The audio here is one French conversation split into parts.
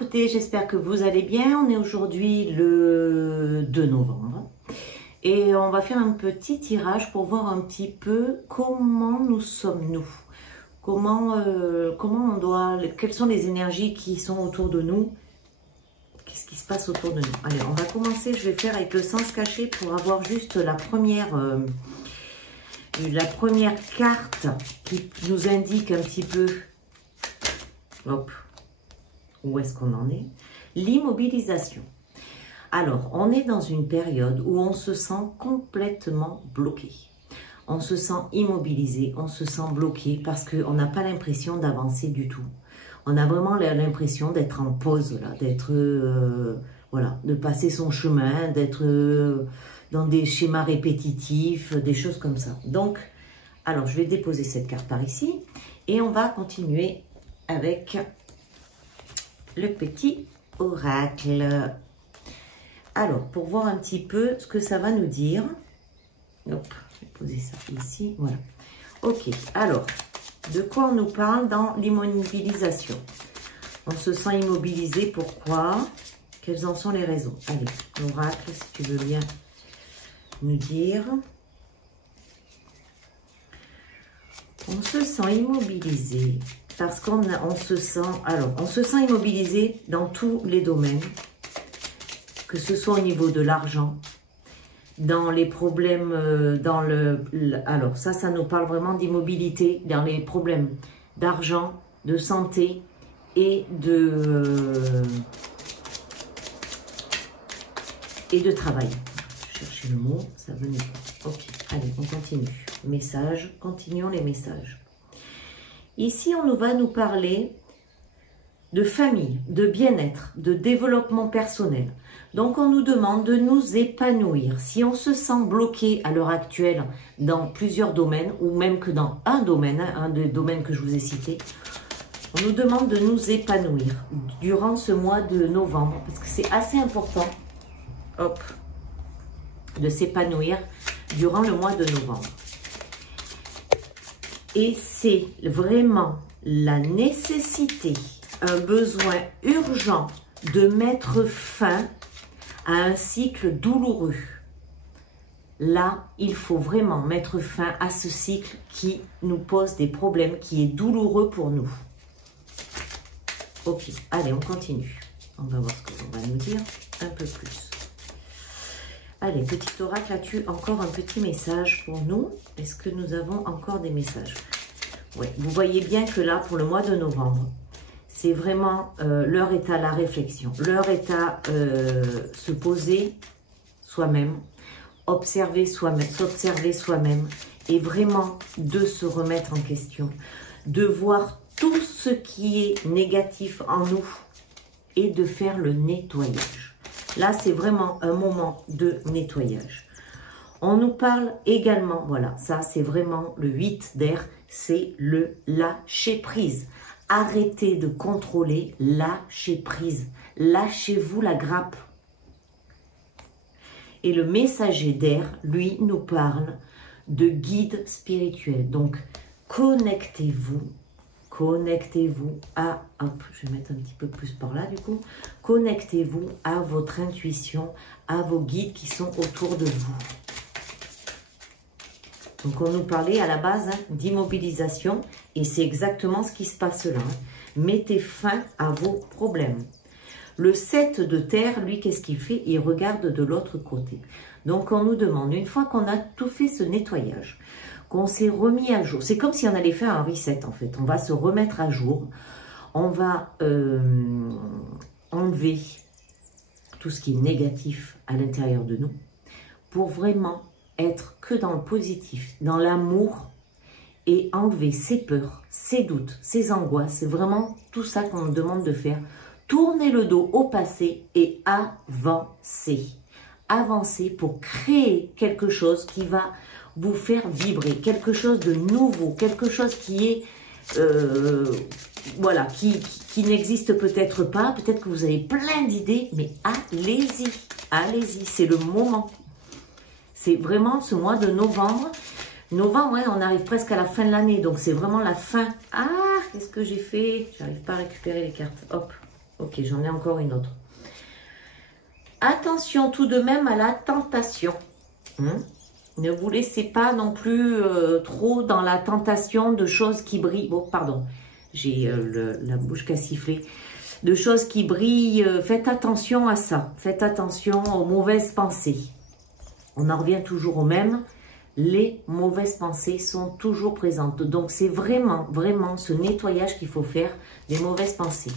écoutez, j'espère que vous allez bien. On est aujourd'hui le 2 novembre et on va faire un petit tirage pour voir un petit peu comment nous sommes nous. Comment on doit, quelles sont les énergies qui sont autour de nous. Qu'est-ce qui se passe autour de nous? Allez, on va commencer, je vais faire avec le sens caché pour avoir juste la première carte qui nous indique un petit peu, hop, où est-ce qu'on en est? L'immobilisation. Alors, on est dans une période où on se sent complètement bloqué. On se sent immobilisé, on se sent bloqué parce qu'on n'a pas l'impression d'avancer du tout. On a vraiment l'impression d'être en pause, là, d'être, voilà, de passer son chemin, d'être dans des schémas répétitifs, des choses comme ça. Donc, alors, je vais déposer cette carte par ici et on va continuer avec le petit oracle. Alors, pour voir un petit peu ce que ça va nous dire. Hop, je vais poser ça ici, voilà. Ok, alors, de quoi on nous parle dans l'immobilisation? On se sent immobilisé, pourquoi? Quelles en sont les raisons? Allez, l'oracle, si tu veux bien nous dire. On se sent immobilisé parce qu'on se sent, alors, on se sent immobilisé dans tous les domaines, que ce soit au niveau de l'argent, dans les problèmes, alors ça nous parle vraiment d'immobilité, dans les problèmes d'argent, de santé et de travail. Je cherchais le mot, ça venait pas. Ok, allez, on continue. Message, continuons les messages. Ici, on va nous parler de famille, de bien-être, de développement personnel. Donc, on nous demande de nous épanouir. Si on se sent bloqué à l'heure actuelle dans plusieurs domaines, ou même que dans un domaine, un des domaines que je vous ai cités, on nous demande de nous épanouir durant ce mois de novembre, parce que c'est assez important, hop, de s'épanouir durant le mois de novembre. Et c'est vraiment la nécessité, un besoin urgent de mettre fin à un cycle douloureux. Là, il faut vraiment mettre fin à ce cycle qui nous pose des problèmes, qui est douloureux pour nous. Ok, allez, on continue. On va voir ce qu'on va nous dire un peu plus. Allez, petit oracle, as-tu encore un petit message pour nous? Est-ce que nous avons encore des messages? Oui, vous voyez bien que là, pour le mois de novembre, c'est vraiment, l'heure est à la réflexion. L'heure est à se poser soi-même, observer soi-même, s'observer soi-même et vraiment de se remettre en question, de voir tout ce qui est négatif en nous et de faire le nettoyage. Là, c'est vraiment un moment de nettoyage. On nous parle également, voilà, ça c'est vraiment le 8 d'air, c'est le lâcher prise. Arrêtez de contrôler, lâchez prise. Lâchez-vous la grappe. Et le messager d'air, lui, nous parle de guide spirituel. Donc, connectez-vous à, hop, je vais mettre un petit peu plus par là du coup, connectez-vous à votre intuition, à vos guides qui sont autour de vous. Donc on nous parlait à la base d'immobilisation et c'est exactement ce qui se passe là. Mettez fin à vos problèmes. Le 7 de terre, lui, qu'est-ce qu'il fait? Il regarde de l'autre côté. Donc on nous demande, une fois qu'on a tout fait ce nettoyage, qu'on s'est remis à jour. C'est comme si on allait faire un reset en fait. On va se remettre à jour. On va enlever tout ce qui est négatif à l'intérieur de nous pour vraiment être que dans le positif, dans l'amour et enlever ses peurs, ses doutes, ses angoisses. C'est vraiment tout ça qu'on nous demande de faire. Tournez le dos au passé et avancez. Avancez pour créer quelque chose qui va vous faire vibrer, quelque chose de nouveau, quelque chose qui est, voilà, qui n'existe peut-être pas, peut-être que vous avez plein d'idées, mais allez-y, allez-y, c'est le moment. C'est vraiment ce mois de novembre. Novembre, ouais, on arrive presque à la fin de l'année, donc c'est vraiment la fin. Ah, qu'est-ce que j'ai fait? J'arrive pas à récupérer les cartes, hop. Ok, j'en ai encore une autre. Attention tout de même à la tentation. Ne vous laissez pas non plus trop dans la tentation de choses qui brillent. Oh, pardon, j'ai la bouche qui a sifflé. De choses qui brillent. Faites attention à ça. Faites attention aux mauvaises pensées. On en revient toujours au même. Les mauvaises pensées sont toujours présentes. Donc, c'est vraiment, vraiment ce nettoyage qu'il faut faire des mauvaises pensées.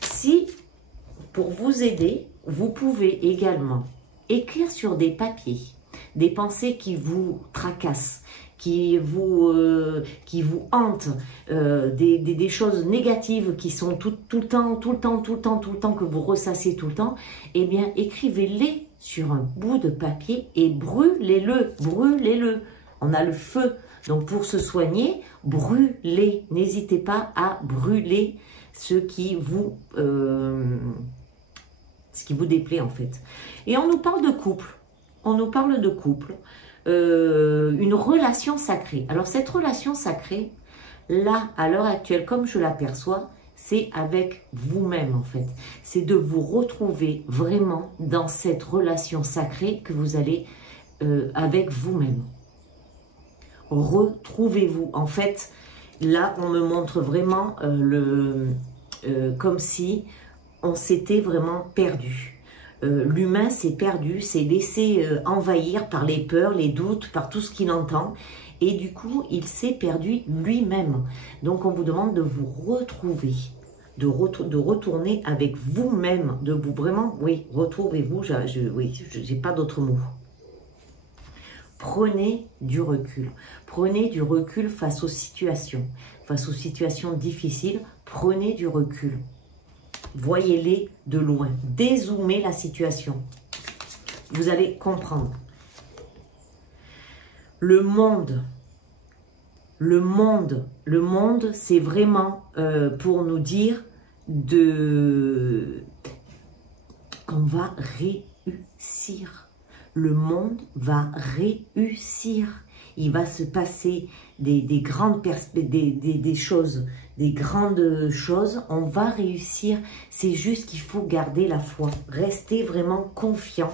Si, pour vous aider, vous pouvez également écrire sur des papiers des pensées qui vous tracassent, qui vous hantent, des choses négatives qui sont tout le temps, que vous ressassez tout le temps, eh bien, écrivez-les sur un bout de papier et brûlez-le, brûlez-le. On a le feu, donc pour se soigner, brûlez. N'hésitez pas à brûler ce qui vous déplaît en fait. Et on nous parle de couple. On nous parle de couple, une relation sacrée. Alors cette relation sacrée, là, à l'heure actuelle, comme je l'aperçois, c'est avec vous-même en fait. C'est de vous retrouver vraiment dans cette relation sacrée que vous allez avec vous-même. Retrouvez-vous. En fait, là, on me montre vraiment comme si on s'était vraiment perdu. L'humain s'est perdu, s'est laissé envahir par les peurs, les doutes, par tout ce qu'il entend. Et du coup, il s'est perdu lui-même. Donc, on vous demande de vous retrouver, de retourner avec vous-même, de vous vraiment, oui, retrouvez-vous, oui, je n'ai pas d'autre mot. Prenez du recul. Prenez du recul face aux situations difficiles. Prenez du recul. Voyez-les de loin. Dézoomez la situation. Vous allez comprendre. Le monde, c'est vraiment pour nous dire qu'on va réussir. Le monde va réussir. Il va se passer des grandes choses, des grandes choses. On va réussir. C'est juste qu'il faut garder la foi. Rester vraiment confiant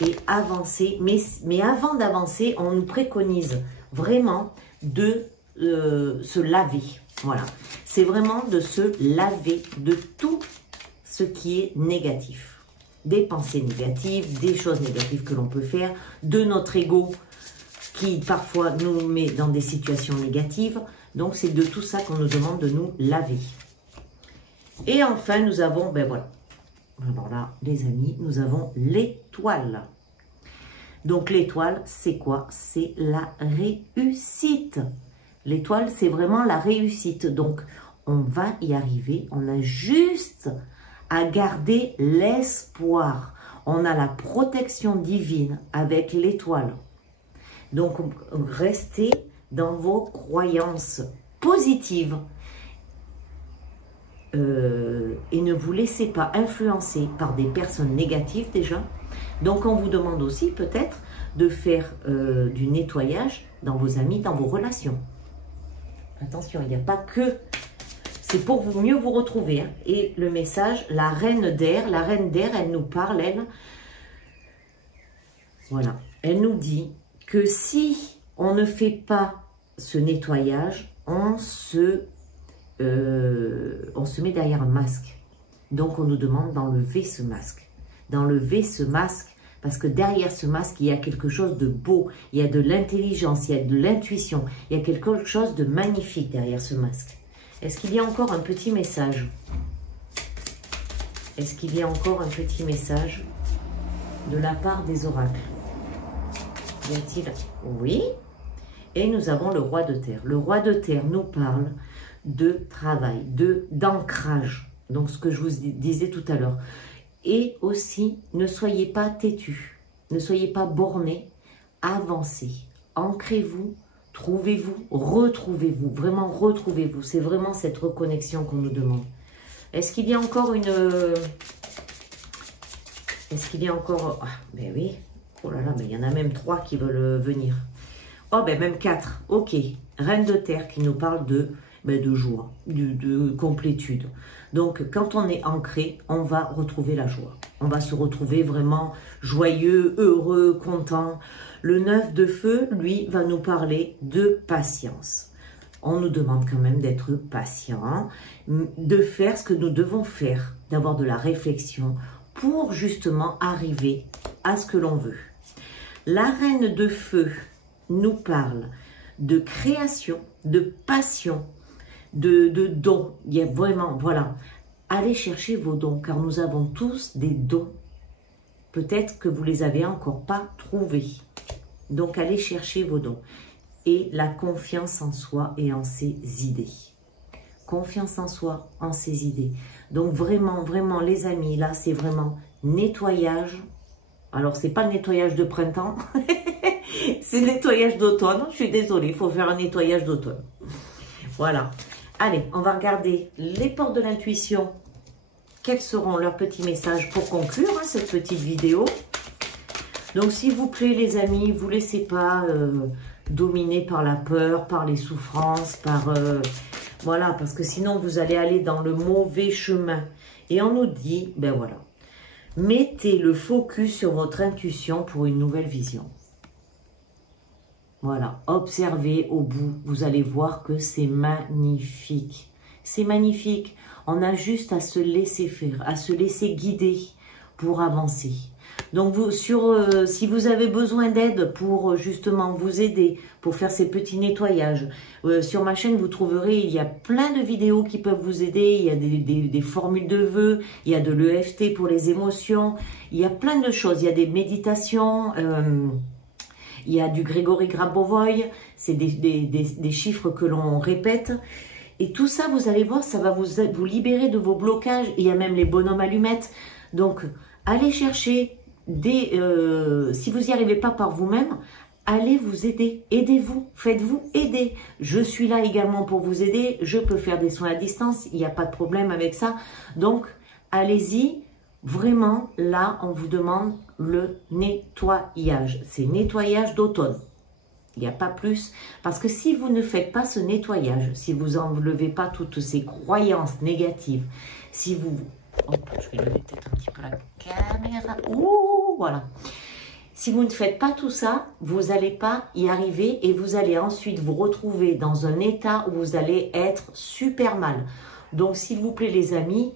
et avancer. Mais avant d'avancer, on nous préconise vraiment de se laver. Voilà. C'est vraiment de se laver de tout ce qui est négatif. Des pensées négatives, des choses négatives que l'on peut faire, de notre ego qui parfois nous met dans des situations négatives. Donc c'est de tout ça qu'on nous demande de nous laver. Et enfin nous avons, ben voilà, alors là les amis, nous avons l'étoile. Donc l'étoile c'est quoi? C'est la réussite. L'étoile c'est vraiment la réussite. Donc on va y arriver, on a juste à garder l'espoir. On a la protection divine avec l'étoile. Donc, restez dans vos croyances positives et ne vous laissez pas influencer par des personnes négatives déjà. Donc, on vous demande aussi peut-être de faire du nettoyage dans vos amis, dans vos relations. Attention, il n'y a pas que... C'est pour mieux vous retrouver. Hein. Et le message, la reine d'air, elle nous parle, elle. Voilà. Elle nous dit que si on ne fait pas ce nettoyage, on se met derrière un masque. Donc, on nous demande d'enlever ce masque. D'enlever ce masque, parce que derrière ce masque, il y a quelque chose de beau. Il y a de l'intelligence, il y a de l'intuition. Il y a quelque chose de magnifique derrière ce masque. Est-ce qu'il y a encore un petit message? Est-ce qu'il y a encore un petit message de la part des oracles? Y a-t-il? Oui. Et nous avons le roi de terre. Le roi de terre nous parle de travail, d'ancrage. Donc, ce que je vous disais tout à l'heure. Et aussi, ne soyez pas têtus. Ne soyez pas bornés. Avancez. Ancrez-vous. Trouvez-vous, retrouvez-vous, vraiment retrouvez-vous. C'est vraiment cette reconnexion qu'on nous demande. Est-ce qu'il y a encore une... Est-ce qu'il y a encore... Ah, ben oui. Oh là là, ben il y en a même 3 qui veulent venir. Oh, ben même 4. Ok. Reine de terre qui nous parle de joie, de complétude. Donc, quand on est ancré, on va retrouver la joie. On va se retrouver vraiment joyeux, heureux, content. Le 9 de feu, lui, va nous parler de patience. On nous demande quand même d'être patient, de faire ce que nous devons faire, d'avoir de la réflexion pour justement arriver à ce que l'on veut. La reine de feu nous parle de création, de passion, de dons. Il y a vraiment, voilà, allez chercher vos dons, car nous avons tous des dons. Peut-être que vous ne les avez encore pas trouvés. Donc, allez chercher vos dons. Et la confiance en soi et en ses idées. Confiance en soi, en ses idées. Donc, vraiment, vraiment, les amis, là, c'est vraiment nettoyage. Alors, c'est pas le nettoyage de printemps. C'est le nettoyage d'automne. Je suis désolée, il faut faire un nettoyage d'automne. Voilà. Allez, on va regarder les portes de l'intuition. Quels seront leurs petits messages pour conclure cette petite vidéo. Donc, s'il vous plaît, les amis, vous ne laissez pas dominer par la peur, par les souffrances, par... voilà, parce que sinon, vous allez aller dans le mauvais chemin. Et on nous dit, ben voilà, mettez le focus sur votre intuition pour une nouvelle vision. Voilà, observez au bout, vous allez voir que c'est magnifique. C'est magnifique. On a juste à se laisser faire, à se laisser guider pour avancer. Donc, si vous avez besoin d'aide pour justement vous aider, pour faire ces petits nettoyages, sur ma chaîne, vous trouverez, il y a plein de vidéos qui peuvent vous aider. Il y a des formules de vœux, il y a de l'EFT pour les émotions, il y a plein de choses. Il y a des méditations, il y a du Grégory Grabovoy, c'est des chiffres que l'on répète. Et tout ça, vous allez voir, ça va vous libérer de vos blocages. Il y a même les bonhommes allumettes. Donc, allez chercher si vous n'y arrivez pas par vous-même, allez vous aider. Aidez-vous, faites-vous aider. Je suis là également pour vous aider. Je peux faire des soins à distance, il n'y a pas de problème avec ça. Donc, allez-y. Vraiment, là, on vous demande le nettoyage. C'est nettoyage d'automne. Il n'y a pas plus. Parce que si vous ne faites pas ce nettoyage, si vous n'enlevez pas toutes ces croyances négatives, si vous... Hop, je vais lever peut-être un petit peu la caméra. Ouh, voilà. Si vous ne faites pas tout ça, vous n'allez pas y arriver et vous allez ensuite vous retrouver dans un état où vous allez être super mal. Donc, s'il vous plaît, les amis,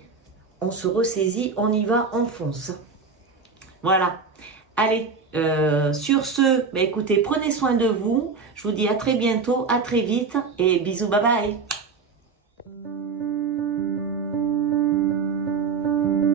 on se ressaisit, on y va, on fonce. Voilà. Allez, sur ce, écoutez, prenez soin de vous. Je vous dis à très bientôt, à très vite et bisous, bye bye.